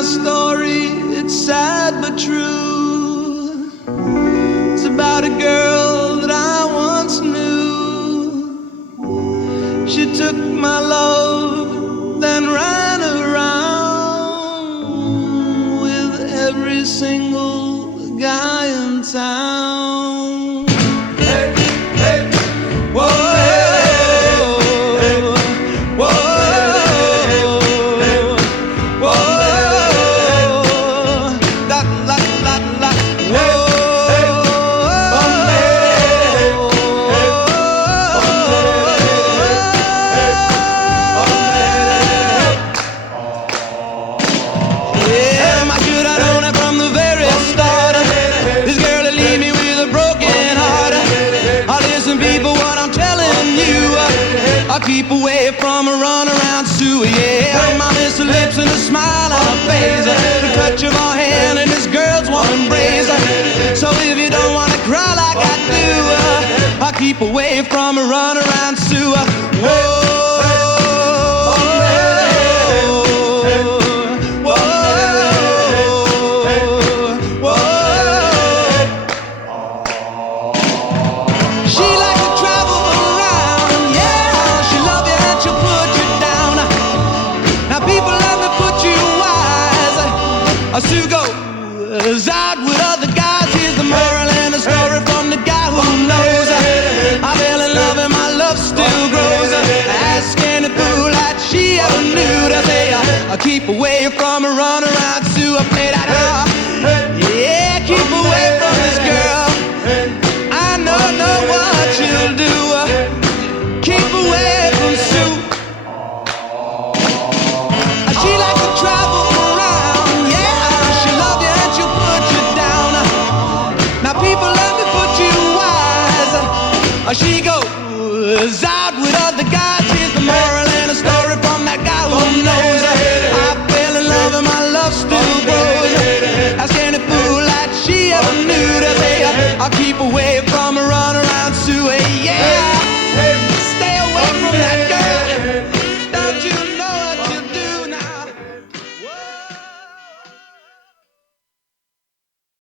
my story, it's sad but true. It's about a girl that I once knew. She took my love, then ran around with every single guy in town. Hey, hey, whoa. Keep away from a runaround Sue, yeah. My miss her lips and a smile on her face, the touch of her hand and this girl's warm embrace. So if you don't wanna cry like I do, I'll keep away from a runaround Sue. Whoa. Sue goes out with other guys. Here's the moral and the story from the guy who knows. I fell in love and my love still grows. Ask any fool that she ever knew to say I keep away from a runaround Sue. I play that out. Yeah, keep away from this girl. I know what she'll do. Keep away from Sue. She like to travel. She goes out with other guys. Here's the moral and a story from that guy who knows. I fell in love and my love still grows. Ask any fool that she ever knew to say I'll keep away